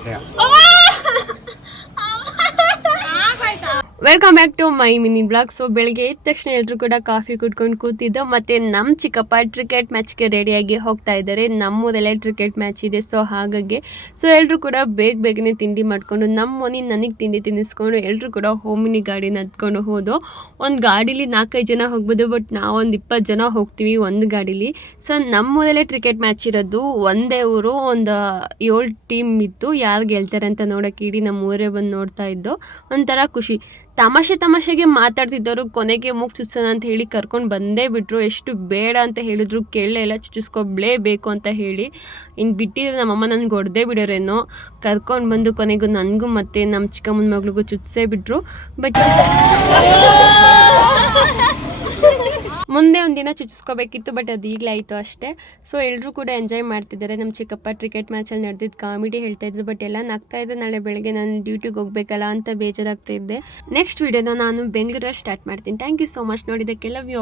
ಮತ್ತೆ. Welcome back to my mini blog. So ಬೆಳಗ್ಗೆ ಎದ್ದ ತಕ್ಷಣ ಎಲ್ಲರೂ ಕೂಡ ಕಾಫಿ ಕುಡ್ಕೊಂಡು ಕೂತಿದ್ದು, ಮತ್ತು ನಮ್ಮ ಚಿಕ್ಕಪ್ಪ ಕ್ರಿಕೆಟ್ ಮ್ಯಾಚ್ಗೆ ರೆಡಿಯಾಗಿ ಹೋಗ್ತಾ ಇದ್ದಾರೆ. ನಮ್ಮೂರಲ್ಲೇ ಕ್ರಿಕೆಟ್ ಮ್ಯಾಚ್ ಇದೆ. ಸೊ ಹಾಗಾಗಿ ಎಲ್ಲರೂ ಕೂಡ ಬೇಗನೆ ತಿಂಡಿ ಮಾಡಿಕೊಂಡು ನಮ್ಮ ಮನೆ ನನಗೆ ತಿಂಡಿ ತಿನ್ನಿಸ್ಕೊಂಡು ಎಲ್ಲರೂ ಕೂಡ ಹೋಮಿನಿ ಗಾಡಿನ ಹತ್ಕೊಂಡು ಹೋದು. ಒಂದು ಗಾಡೀಲಿ 4-5 ಜನ ಹೋಗ್ಬೋದು, ಬಟ್ ನಾವೊಂದು 20 ಜನ ಹೋಗ್ತೀವಿ ಒಂದು ಗಾಡೀಲಿ. ಸೊ ನಮ್ಮೂರಲ್ಲೇ ಕ್ರಿಕೆಟ್ ಮ್ಯಾಚ್ ಇರೋದು. ಒಂದೇ ಊರು, ಒಂದು 7 ಟೀಮ್ ಇತ್ತು. ಯಾರು ಗೆಲ್ತಾರೆ ಅಂತ ನೋಡೋಕೆ ಇಡೀ ನಮ್ಮ ಊರೇ ಬಂದು ನೋಡ್ತಾ ಇದ್ದು. ಒಂಥರ ಖುಷಿ. ತಮಾಷೆಗೆ ಮಾತಾಡ್ತಿದ್ದವರು ಕೊನೆಗೆ ಮೂಗು ಚುಚ್ಚೋಣ ಅಂತ ಹೇಳಿ ಕರ್ಕೊಂಡು ಬಂದೇ ಬಿಟ್ಟರು. ಎಷ್ಟು ಬೇಡ ಅಂತ ಹೇಳಿದ್ರು ಕೇಳಲೇ ಇಲ್ಲ, ಚುಚ್ಚಿಸ್ಕೊಬ್ಲೇಬೇಕು ಅಂತ ಹೇಳಿ. ಇನ್ನು ಬಿಟ್ಟಿದ್ರೆ ನಮ್ಮಮ್ಮ ನನಗೆ ಹೊಡೆದೇ ಬಿಡೋರೇನೋ. ಕರ್ಕೊಂಡು ಬಂದು ಕೊನೆಗೂ ನನಗೂ ಮತ್ತು ನಮ್ಮ ಚಿಕ್ಕಮ್ಮನ ಮಗಳಿಗೂ ಚುಚ್ಚಿಸೇ ಬಿಟ್ಟರು. ಬಟ್ ಮುಂದೆ ಒಂದಿನ ಚುಚ್ಚಿಸ್ಕೋಬೇಕಿತ್ತು, ಬಟ್ ಅದು ಈಗಲೇ ಆಯಿತು ಅಷ್ಟೇ. ಸೊ ಎಲ್ಲರೂ ಕೂಡ ಎಂಜಾಯ್ ಮಾಡ್ತಿದ್ದಾರೆ. ನಮ್ಮ ಚಿಕ್ಕಪ್ಪ ಕ್ರಿಕೆಟ್ ಮ್ಯಾಚಲ್ಲಿ ನಡೆದಿದ್ದು ಕಾಮಿಡಿ ಹೇಳ್ತಾಯಿದ್ರು, ಬಟ್ ಎಲ್ಲ ನಗ್ತಾ ಇದ್ದೆ. ನಾಳೆ ಬೆಳಗ್ಗೆ ನಾನು ಡ್ಯೂಟಿಗೆ ಹೋಗ್ಬೇಕಲ್ಲ ಅಂತ ಬೇಜಾರಾಗ್ತಾ ಇದ್ದೆ. ನೆಕ್ಸ್ಟ್ ವಿಡಿಯೋನ ನಾನು ಬೆಂಗಳೂರಲ್ಲಿ ಸ್ಟಾರ್ಟ್ ಮಾಡ್ತೀನಿ. ಥ್ಯಾಂಕ್ ಯು ಸೋ ಮಚ್ ನೋಡಿದ್ದಕ್ಕೆ. Love you.